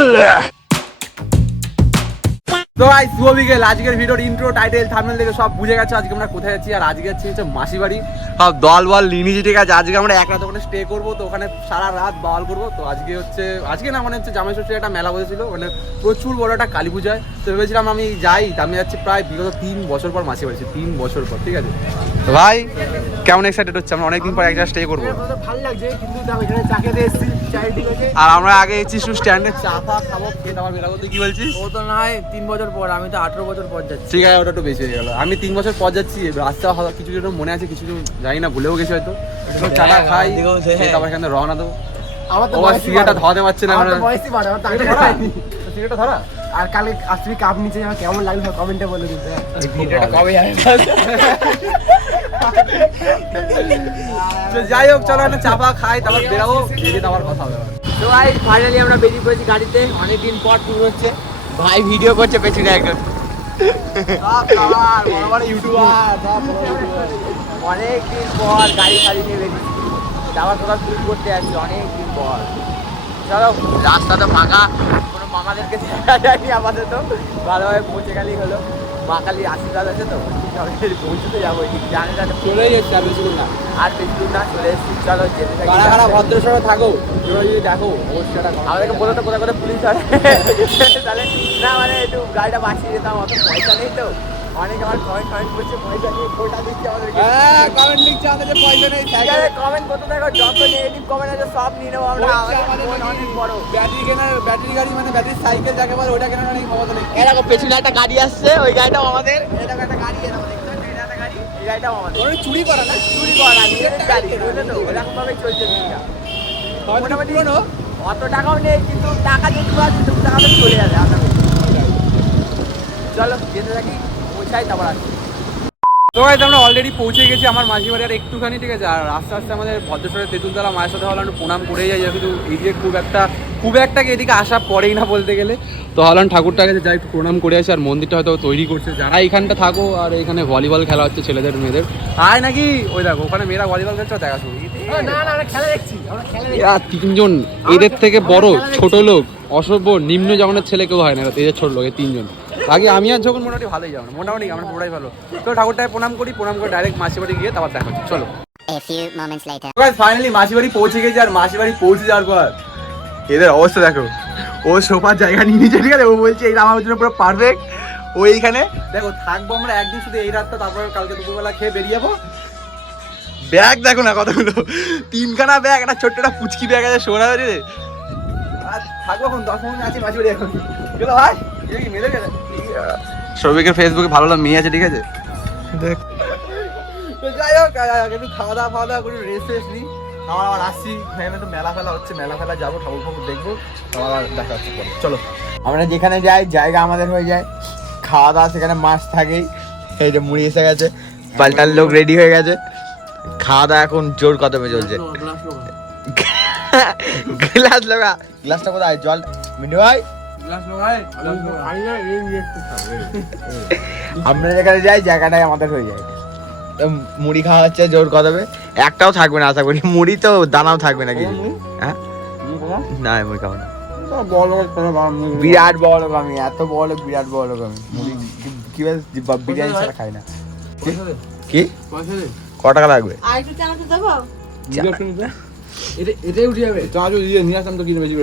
তো ভাই শুভ বিকেল। আজকের ভিডিওর ইন্ট্রো টাইটেল থাম্বনেল দেখে সব বুঝে গেছে আজকে আমরা কোথায় যাচ্ছি। আর আজকে যাচ্ছি হচ্ছে মাসি বাড়ি, সব দল বল লিনিজি, ঠিক আছে। আজকে আমরা এক রাত ওখানে স্টে করবো, তো ওখানে সারা রাত বল করবো। তো আজকে হচ্ছে না মানে হচ্ছে জামাই ষষ্ঠীর একটা মেলা বসেছিল, মানে প্রচুর বড় একটা কালী পূজায়। তো ভেবেছিলাম আমি যাই, আমি যাচ্ছি প্রায় বিগত 3 বছর পর মাসি বাড়ি, 3 বছর পর, ঠিক আছে। তো ভাই কেমন এক্সাইটেড হচ্ছে, আমরা অনেকদিন পর এক জায়গায় স্টে করবো। ভালো লাগছে, কিন্তু এখানে চা খেতে এসেছি, চায়ের ঠিক আছে। আর আমরা আগে এসেছি শুধু স্ট্যান্ডে চা ফা খাবো, খেয়ে আবার বেরাবো। তুই কি বলছিস? ও তো নয় 3 বছর পর, আমি তো 18 বছর পর যাচ্ছি। ঠিক আছে, ওটা একটু বেশি হয়ে গেল। আমি 3 বছর পর যাচ্ছি, রাস্তা কিছু কিছু মনে আছে, কিছু কিছু জানি না, ভুলেও গেছি হয়তো। চাটা খাই, তারপর এখানে রওনা দেবো। আমার তো সিগারেটটা ধরাতে পারছে না, বয়সই বাড়ে, আমার টাকা ধরায়নি। সিগারেটটা ধরা। আর কালে আসবি কাপ নিচে যাওয়া কেমন লাগলো কমেন্টে বলে দিতে। এই ভিডিওটা কবে যাবে? যাই হোক, চলো একটা চাপা খাই, তারপর বেরাবো, বেরিয়ে আবার কথা হবে। তো ভাই ফাইনালি আমরা বেরিয়ে পড়েছি গাড়িতে, অনেকদিন পর ট্যুর হচ্ছে। ভাই ভিডিও করছে পেছনে একজন, অনেকদিন পর গাড়ি ফাড়ি নিয়ে বেরিয়েছি, যাওয়ার কোথাও ট্যুর করতে আসছি অনেকদিন পর। চলো, রাস্তা তো ফাঁকা, কোনো মামাদেরকে দেখা যায়নি আমাদের, তো ভালোভাবে পৌঁছে গেলেই হলো। মা কালীর আশীর্বাদ আছে তো, পৌঁছতে যাবো, জানে না চলেই এসছি, আর বেশি দূর না। আর বেশি দূর না, চলে এসেছি। চলো যেতে থাকি। কারা কারা ভদ্রেশ্বরে থাকো, তোমরা যদি দেখো অবশ্যই আমাদেরকে বলো তো কোথায় কোথায় পুলিশ ধরে, তাহলে না মানে একটু গাড়িটা বাঁচিয়ে যেতাম, অত পয়সা নেই তো। অনেক আমার কমেন্ট করছে পয়সা নেই, কোটা দিচ্ছে আমাদেরকে। হ্যাঁ, কমেন্ট লিখছে আমাদের যে পয়সা নেই। ঠিক আছে, কমেন্ট করতে থাকো, যত নেগেটিভ কমেন্ট আছে সব নিয়ে নেবো আমরা। আমাদের মন অনেক বড়। ব্যাটারি গাড়ি মানে ব্যাটারি সাইকেল যাকে বলে, ওটা কেনার অনেক ক্ষমতা নেই। এরকম পেছনে একটা গাড়ি আসছে, ওই গাড়িটাও আমাদের। এরকম একটা গাড়ি, এরকম দেখতে পাচ্ছি, এটা একটা গাড়ি, এই গাড়িটাও আমাদের। ওটা চুরি করা না, চুরি করা নিজের গাড়ি, বুঝলে তো, এরকম ভাবে চলছে দিনটা। মোটামুটি অত টাকাও নেই, কিন্তু টাকা যেটুকু আছে সেটুকু টাকা তো চলে যাবে। আমরা চলো যেতে থাকি, পৌঁছাই তারপর আসি। তো গাইস আমরা অলরেডি পৌঁছে গেছি আমার মাসি বাড়ি আর একটুখানি, ঠিক আছে। আর আস্তে আস্তে আমাদের ভদ্রেশ্বরের তেঁতুলতলা মায়ের সাথে হলাম প্রণাম করে যাই, কিন্তু এদিকে খুব একটা এদিকে আসা পড়েই না বলতে গেলে। তো হলাম ঠাকুরটাকে যাই একটু প্রণাম করে আসি। আর মন্দিরটা হয়তো তৈরি করছে, যারা এইখানটা থাকো। আর এখানে ভলিবল খেলা হচ্ছে ছেলেদের মেয়েদের। আয় নাকি ওই দেখো ওখানে মেয়েরা ভলিবল খেলছে, দেখা শুরু। না না, আমরা খেলা দেখছি, আমরা খেলা দেখছি। এরা 3 জন, এদের থেকে বড় ছোট লোক, অসভ্য নিম্ন জগনের ছেলে কেউ হয় না, এদের ছোট লোক, এই 3 জন। আগে আমি আর যখন মোটামুটি ভালোই যাবো, মোটামুটি আমরা পুরোটাই ভালো। তো ঠাকুরটাকে প্রণাম করে ডাইরেক্ট মাসি বাড়ি গিয়ে তারপর দেখা হচ্ছে। চলো। A few moments later. Finally মাসি বাড়ি পৌঁছে গেছি। আর মাসি বাড়ি পৌঁছে যাওয়ার পর এদের অবস্থা দেখো, ও সোফার জায়গা নিয়ে নিচ্ছে, ঠিক আছে। ও বলছে এটা আমার জন্য পুরো পারফেক্ট। ও এইখানে দেখো থাকবো আমরা একদিন শুধু এই রাতটা, তারপর কালকে দুপুরবেলা খেয়ে বেরিয়ে যাবো। ব্যাগ দেখো না কতগুলো, 3খানা ব্যাগ, একটা ছোট্ট একটা পুচকি ব্যাগ আছে সোনা বেরিয়ে। আর থাকবো এখন 10 মিনিট আছে মাসি বাড়ি এখন। চলো ভাই, কি মেরে গেলে সৌভিকের ফেসবুকে ভালো মেয়ে আছে, ঠিক আছে। দেখ, তো যাই হোক, একটু খাওয়া দাওয়া করে রেস্ট নিই। আবার আসছি, এখানে তো মেলা ফেলা হচ্ছে, মেলা ফেলা যাবো, ঠাকুর দেখবো, আবার দেখা হচ্ছে পরে। চলো। আমরা যেখানে যাই জায়গা আমাদের হয়ে যায়, খাওয়া দাওয়া সেখানে মাছ থাকেই। এই যে মুড়ি এসে গেছে, পাল্টার লোক রেডি হয়ে গেছে, খাওয়া দাওয়া এখন জোর কদমে চলছে। গ্লাসটা কোথায়? জল মিন্টু ভাই, আমরা যেখানে যাই জায়গাটাই আমাদের হয়ে যায়। তো মুড়ি খাওয়া হচ্ছে জোর কদমে, একটাও থাকবে না আশা করি, মুড়ি তো দানাও থাকবে না কিছু। হ্যাঁ না, মুড়ি খাবো না, বিরাট বড় লোক আমি, এত বড় লোক, বিরাট বড় লোক আমি। মুড়ি কি বিরিয়ানি ছাড়া খাই না। কি ক টাকা লাগবে? এটাই উঠে যাবে, নিয়ে আসলাম তো কিনে বেশি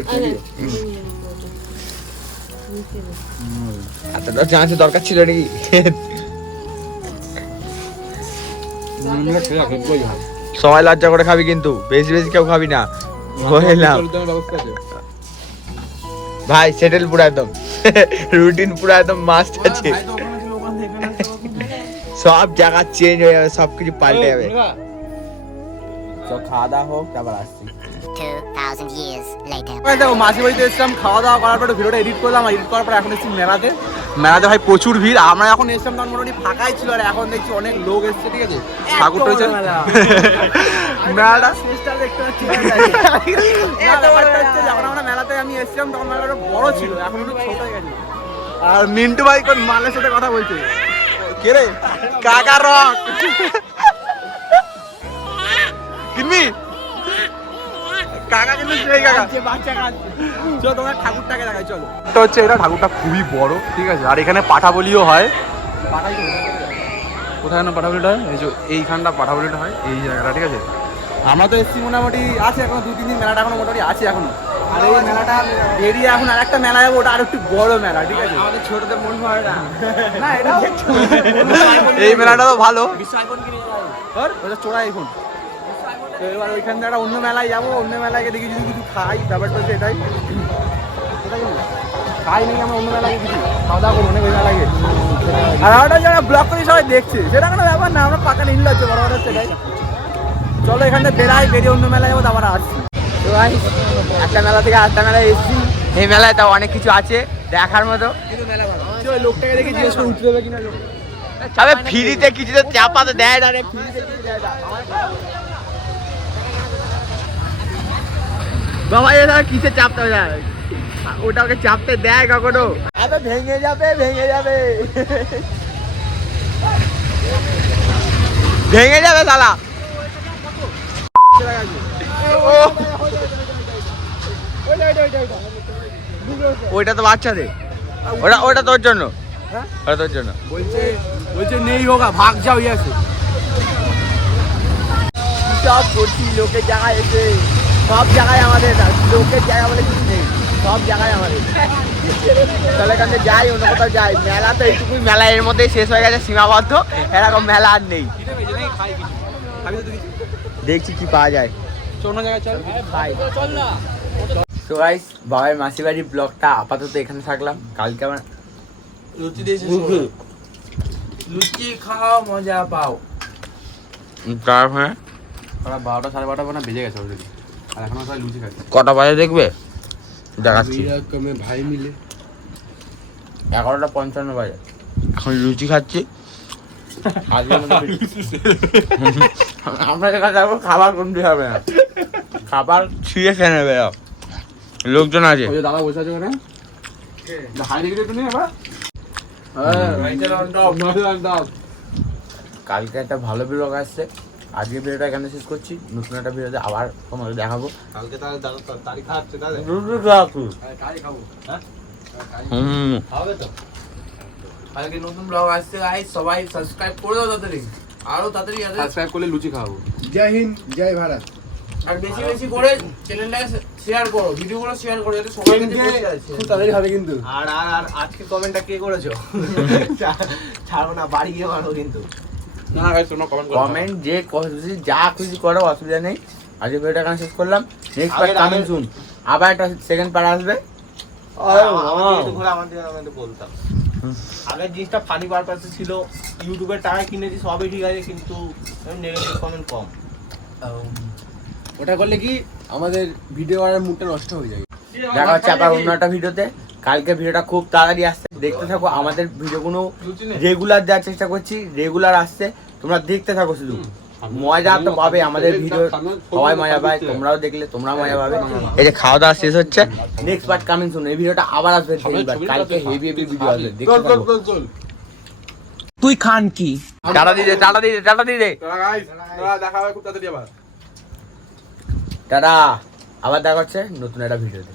এতটা চান্স দরকার ছিল নাকি? সবাই লজ্জা করে খাবি, কিন্তু বেশি বেশি কেউ খাবি না বললাম ভাই। সেটেল পুরো একদম, রুটিন পুরো একদম মাস্ট আছে, সব জায়গা চেঞ্জ হয়ে যাবে, সবকিছু পাল্টে যাবে। সব খাওয়া দাওয়া হোক, তারপর আসছি। 2,000 years later. দেখো মাসি বাড়িতে এসেছিলাম, খাওয়া দাওয়া করার পর ভিডিওটা এডিট করলাম। এডিট করার পর এখন এসেছি মেলাতে। ভাই প্রচুর ভিড়। আমরা এখন এসেছিলাম তখন মোটামুটি ফাঁকাই ছিল, আর এখন দেখছি অনেক লোক এসছে, ঠিক আছে। ঠাকুরটা হচ্ছে মেলাটা যখন আমরা মেলাতে আমি এসেছিলাম তখন মেলাটা বড় ছিল, এখন একটু ছোট হয়ে গেছে। আর মিন্টু ভাই কোন মালের সাথে কথা বলছে, কে রে? কাকা রক কিনবি? কাকা সেই কাকা চলো তোমার ঠাকুরটাকে দেখাই চলো। তো হচ্ছে এটা ঠাকুরটা খুবই বড়, ঠিক আছে, আর এখানে পাঠা বলিও হয়। কোথায় না পাঠা বলিটা হয়? এই যে এইখানটা পাঠা বলিটা হয়, এই জায়গাটা, ঠিক আছে। আমরা তো এসছি মোটামুটি আছে এখনো 2-3 দিন, মেলাটা এখনো মোটামুটি আছে এখনো। আর এই মেলাটা বেরিয়ে এখন আর একটা মেলা যাবো, ওটা আর একটু বড় মেলা, ঠিক আছে। আমাদের ছোটদের মন হয় না। না এটা এই মেলাটা তো ভালো, ওটা চোরা এখন। তো এবার ওইখান থেকে একটা অন্য মেলায় যাবো, অন্য মেলায় গিয়ে দেখি যদি কিছু খাই, ব্যাপারটা হচ্ছে এটাই। খাই নেই আমরা অন্য মেলায় কিছু খাওয়া দাওয়া করবো, অনেক মেলা লাগে। আর ওটা যারা ব্লগ করে সবাই দেখছে সেটা কোনো ব্যাপার না, আমরা পাকা নিল হচ্ছে বড় হচ্ছে এটাই। চলো এখান থেকে বেরাই, বেরিয়ে অন্য মেলায় যাবো, তারপর আসছি। তো ভাই একটা মেলা থেকে আরেকটা মেলায় এসেছি। এই মেলায় তাও অনেক কিছু আছে দেখার মতো। লোকটাকে দেখে জিজ্ঞেস করে উঠতে হবে কিনা। তবে ফ্রিতে কিছু তো চাপাতে দেয় না রে, ফ্রিতে কিছু দেয় না বাবা। এটা কিসে চাপতে হবে, ওটা ওকে চাপতে দেয় কখনো? আবে ভেঙে যাবে, ভেঙে যাবে, ভেঙে যাবে শালা। ওইটা তো বাচ্চাদের, ওটা ওটা তোর জন্য, ওটা তোর জন্য। বলছে নেই হোগা, ভাগ যাও ইয়াছে। সব করছি লোকের জায়গায় এসে, সব জায়গায় আমাদের লোকের জায়গা বলে কিছু নেই, সব জায়গায় আমাদের। তাহলে এখান থেকে যাই, অন্য কোথাও যাই। মেলা তো এইটুকুই, মেলা এর মধ্যেই শেষ হয়ে গেছে, সীমাবদ্ধ। এরকম মেলা আর নেই। দেখছি কি পাওয়া যায়। অন্য জায়গায় চল বাই। তো গাইস, বাবার মাসি বাড়ির ব্লগটা আপাতত এখানে থাকলাম। কালকে আমার লুচি দিয়েছে, লুচি খাও, মজা পাও। তারপরে 12টা 12:30 না বেজে গেছে অলরেডি, আর এখনো সবাই লুচি খাচ্ছে। কটা বাজে দেখবে দেখাচ্ছি। ভাই মিলে 11:55 বাজে, এখন লুচি খাচ্ছি। আপনাদের কাছে এখন খাবার কমতে হবে না, খাবার ছুঁয়ে খেয়ে নেবে। লোকজন আছে, ওই যে দাদা বসে আছে ওখানে, হাই রেখে একটু নিয়ে আবার। কালকে একটা ভালো ব্লগ আসছে। আজকে ভিডিওটা এখানে শেষ করছি, নতুন একটা ভিডিওতে আবার তোমাদের দেখাবো। কালকে তাহলে দাদা তারিখ খাচ্ছে দাদা, কালকে খাবো। হ্যাঁ হবে তো, কালকে নতুন ব্লগ আসছে গাইস, সবাই সাবস্ক্রাইব করে দাও তাড়াতাড়ি, আরো তাড়াতাড়ি আসে। সাবস্ক্রাইব করলে লুচি খাওয়াবো। জয় হিন্দ, জয় ভারত। আর বেশি বেশি করে চ্যানেলটাকে শেয়ার করো, ভিডিওগুলো শেয়ার করো যাতে সবার কাছে পৌঁছে যায়। খুব তাড়াতাড়ি হবে কিন্তু। আর আর আর আজকে কমেন্টটা কে করেছো? ছাড়ো না, বাড়ি গিয়ে মারো কিন্তু। না গাইস তোমরা কমেন্ট করো, কমেন্ট যে খুশি যা খুশি করো, অসুবিধা নেই। আজকে ভিডিওটা এখানে শেষ করলাম। নেক্সট পার্ট কামিং সুন, আবার একটা সেকেন্ড পার্ট আসবে। আমাদের বলতাম আগের জিনিসটা ফানি পারপাসে ছিল, ইউটিউবের টাকায় কিনেছি, সবই ঠিক আছে, কিন্তু নেগেটিভ কমেন্ট কম। ওটা করলে কি আমাদের ভিডিও করার মুডটা নষ্ট হয়ে যায়। দেখা হচ্ছে আবার অন্য একটা ভিডিওতে। কালকে ভিডিওটা খুব তাড়াতাড়ি আসছে, দেখতে থাকো। আমাদের ভিডিওগুলো রেগুলার দেওয়ার চেষ্টা করছি, রেগুলার আসছে, তোমরা দেখতে থাকো। শুধু মজা তো পাবে আমাদের ভিডিও, সবাই মজা পায়, তোমরাও দেখলে তোমরা মজা পাবে। এই যে খাওয়া দাওয়া শেষ হচ্ছে, নেক্সট পার্ট কামিং সুন। এই ভিডিওটা আবার আসবে, কালকে হেভি হেভি ভিডিও আসবে, দেখতে থাকো। তুই খান কি টাটা দিদে, টাটা দিদে, টাটা দিদে, দেখা হবে খুব তাড়াতাড়ি আবার। টাটা। আবার দেখা হচ্ছে নতুন একটা ভিডিওতে।